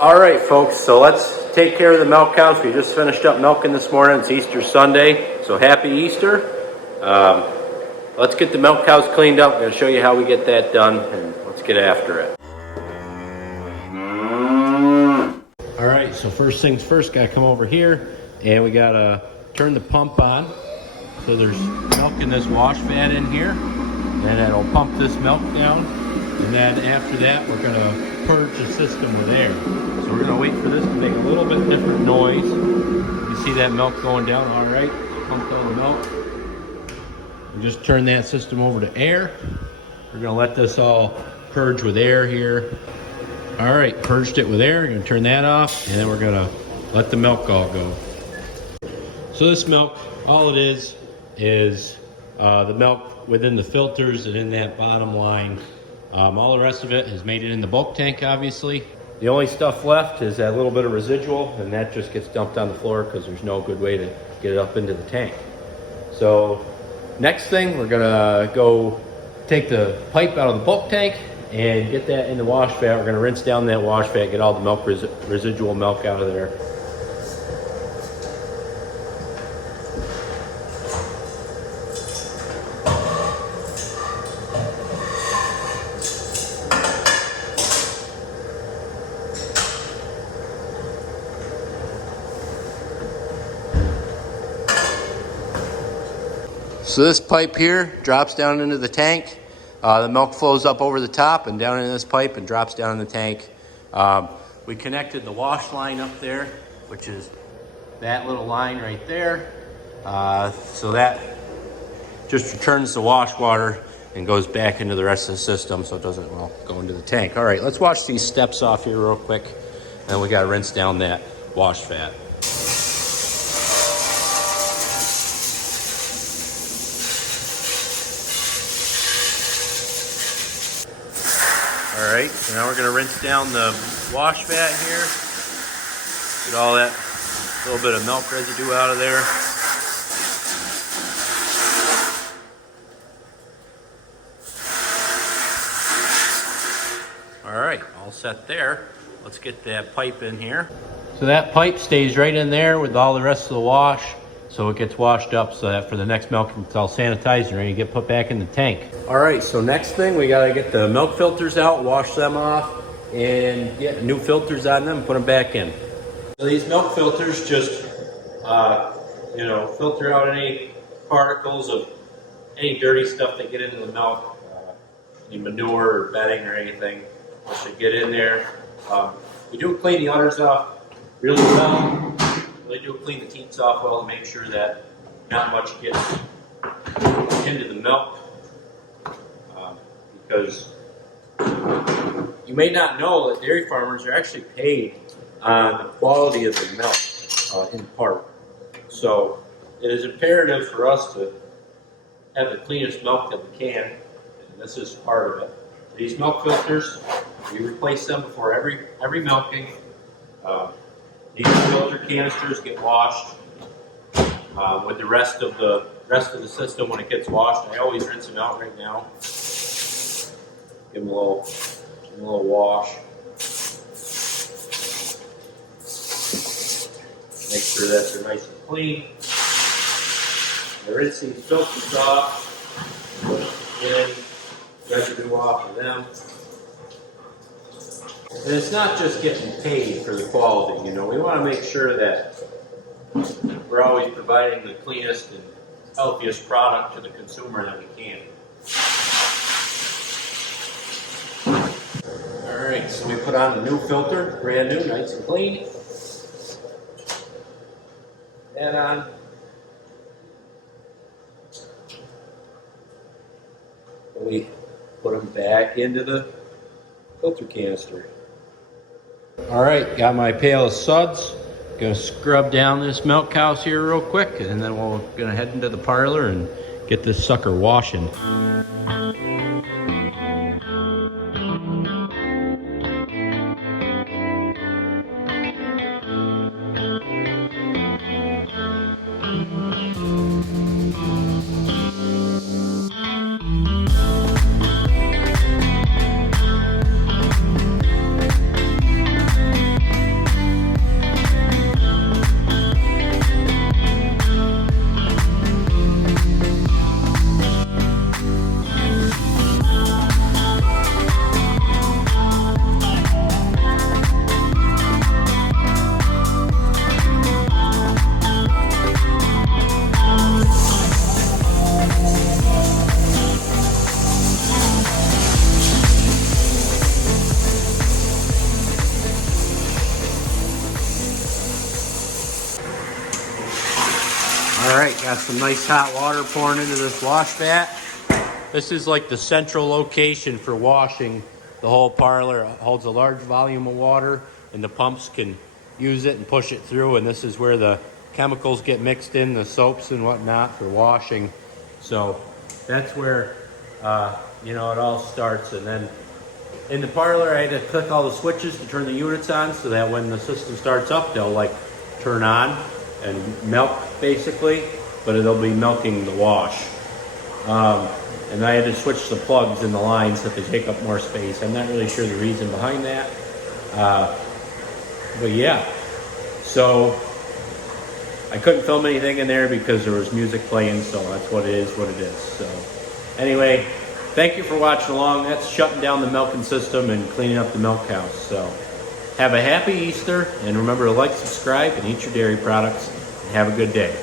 All right, folks, so let's take care of the Milkhouse. We just finished up milking this morning. It's Easter Sunday, so happy Easter. Let's get the Milkhouse cleaned up. I'm going to show you how we get that done, and let's get after it. All right, so first things first, got to come over here, and we got to turn the pump on. So there's milk in this wash vat in here, and it'll pump this milk down. And then after that, we're going to purge the system with air. So we're going to wait for this to make a little bit different noise. You see that milk going down, all right? Pumped all the milk. And just turn that system over to air. We're going to let this all purge with air here. All right, purged it with air. You're going to turn that off, and then we're going to let the milk all go. So this milk, all it is the milk within the filters and in that bottom line. All the rest of it has made it in the bulk tank, obviously. The only stuff left is that little bit of residual, and that just gets dumped on the floor because there's no good way to get it up into the tank. So next thing, we're gonna go take the pipe out of the bulk tank and get that in the wash vat. We're gonna rinse down that wash vat, get all the milk residual milk out of there. So this pipe here drops down into the tank. The milk flows up over the top and down into this pipe and drops down in the tank. We connected the wash line up there, which is that little line right there. So that just returns the wash water and goes back into the rest of the system so it doesn't go into the tank. All right, let's wash these steps off here real quick. And then we got to rinse down that wash vat. All right, so now we're going to rinse down the wash vat here. Get all that little bit of milk residue out of there. All right, all set there. Let's get that pipe in here. So that pipe stays right in there with all the rest of the wash, so it gets washed up so that for the next milk it's all sanitized and ready to get put back in the tank. All right, so next thing we gotta get the milk filters out, wash them off, and get new filters on them and put them back in. So these milk filters just, filter out any particles of any dirty stuff that get into the milk, any manure or bedding or anything that should get in there. We do clean the udders off really well. Really do clean the teats off well to make sure that not much gets into the milk. Because you may not know that dairy farmers are actually paid on the quality of the milk in part. So it is imperative for us to have the cleanest milk that we can, and this is part of it. These milk filters, we replace them before every milking. These filter canisters get washed with the rest of the system when it gets washed. I always rinse them out right now. Give them a little wash. Make sure that they're nice and clean. I rinse these filters off. Put residue off of them. And it's not just getting paid for the quality, we want to make sure that we're always providing the cleanest and healthiest product to the consumer that we can. All right, so we put on the new filter, brand new, nice and clean. Add on. We put them back into the filter canister. All right, got my pail of suds. Gonna scrub down this Milkhouse here real quick, and then we're gonna head into the parlor and get this sucker washing. Got some nice hot water pouring into this wash vat. This is like the central location for washing the whole parlor. It holds a large volume of water, and the pumps can use it and push it through, and this is where the chemicals get mixed in, the soaps and whatnot for washing. So that's where it all starts. And then in the parlor, I had to click all the switches to turn the units on so that when the system starts up, they'll like turn on and milk basically, but it'll be milking the wash. And I had to switch the plugs in the lines so that they take up more space. I'm not really sure the reason behind that. But yeah, so I couldn't film anything in there because there was music playing, so that's what it is, So anyway, thank you for watching along. That's shutting down the milking system and cleaning up the Milkhouse. So have a happy Easter, and remember to like, subscribe, and eat your dairy products. And have a good day.